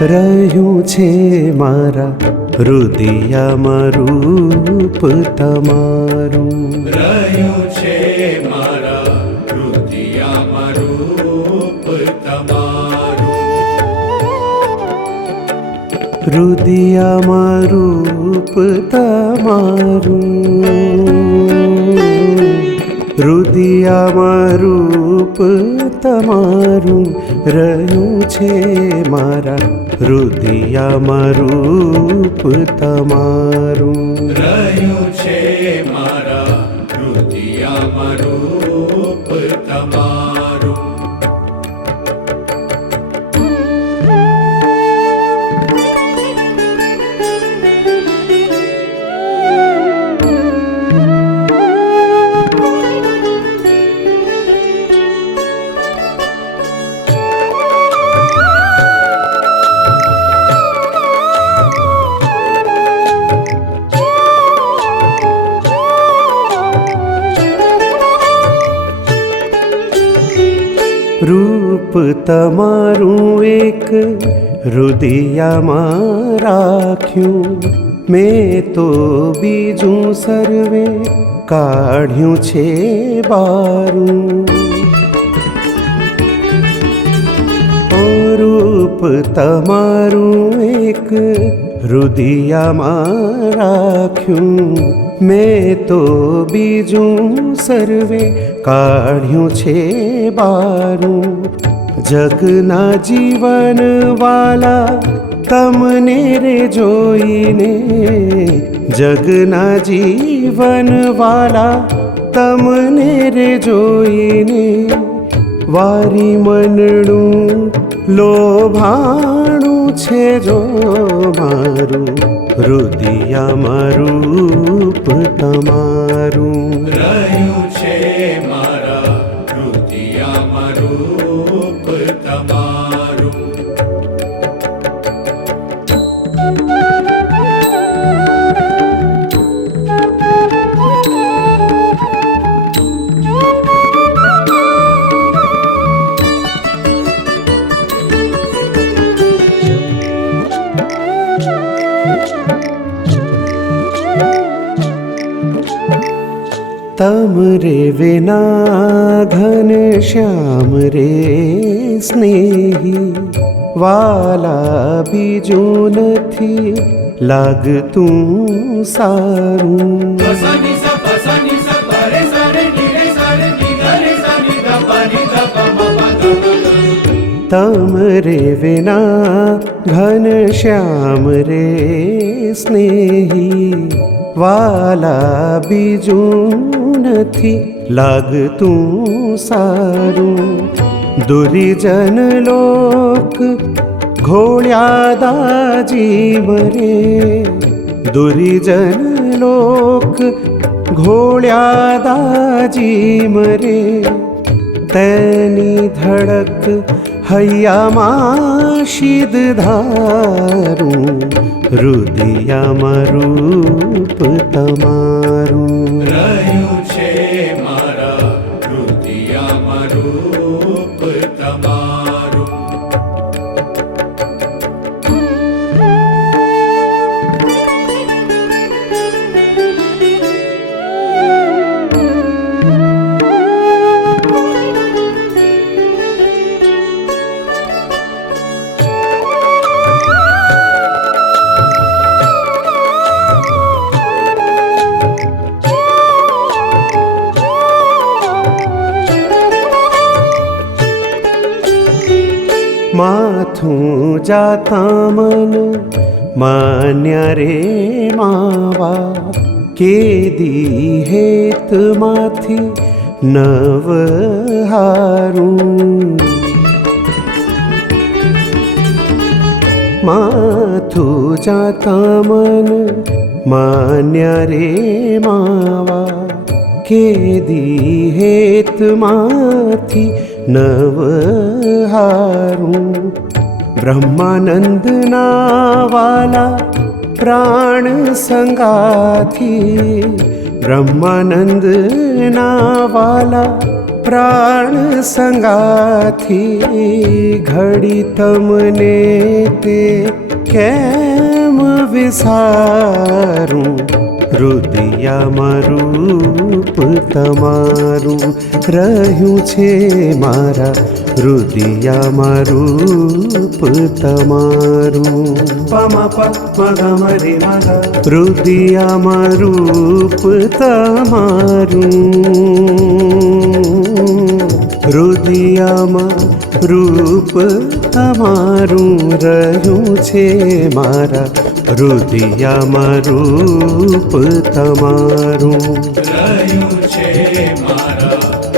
રહ્યું છે મારા હૃદયમાં રૂપ તમારું. રહ્યું છે મારા હૃદયમાં રૂપ તમારું. હૃદયમાં રૂપ તમારું. હૃદયમાં રૂપ તમારું રહ્યું છે મારા હૃદયમાં રૂપ તમારું. રહ્યું છે મારા હૃદયમાં રૂપ તમારું. રૂપ તમારું એક હૃદયમાં રાખ્યું, મેં તો બીજું સર્વે કાઢ્યું છે બારું. ઓ રૂપ તમારું એક હૃદયમાં રાખ્યું, મેં તો બીજું સર્વે કાઢ્યું છે બારું. જગના જીવન વાલા તમને રે જોઈને, જગના જીવન વાલા તમને રે જોઈને, વારી મનડું લોભાણું છે જો મારું હૃદયમાં રૂપ તમારું. રહ્યું છે મારા હૃદયમાં રૂપ તમારું. તમરે વિના ઘન શ્યામ રે સ્નેહી, વાલા બીજું નથી લાગતું સારું. તમરે વિના ઘન શ્યામ રે સ્નેહી, વાલા બીજું નથી લાગતું સારું. દુર્જન લોક ઘોળ્યા દાજી મરે, દુર્જન લોક ઘોળ્યા દાજી મરે, તેની ધડક હૈયામાં શીદ ધારું. હૃદયમાં રૂપ તમારું. રહ્યું છે મારા હૃદયમાં રૂપ તમારું. માથું જાતા મન માન્યા રે માવા, કેદી હેતમાંથી નવ હારું. માથું જાતા મન માન્યા રે માવા, કેદી હેતમાંથી નવ હારું. બ્રહ્માનંદના વાલા પ્રાણ સંગાથી, બ્રહ્માનંદના વાલા પ્રાણ સંગાથી ઘડી તમને તે કેમ વિસારું રુદિયામાં રૂપ તમારું રહ્યું છે મારા રુદિયામાં રૂપ તમારું પમા પગમરે મગા રુદિયામાં રૂપ તમારું રુદિયામાં રૂપ તમારું રહ્યું છે મારા રુદિયામાં રૂપ તમારું રહ્યું છે મારા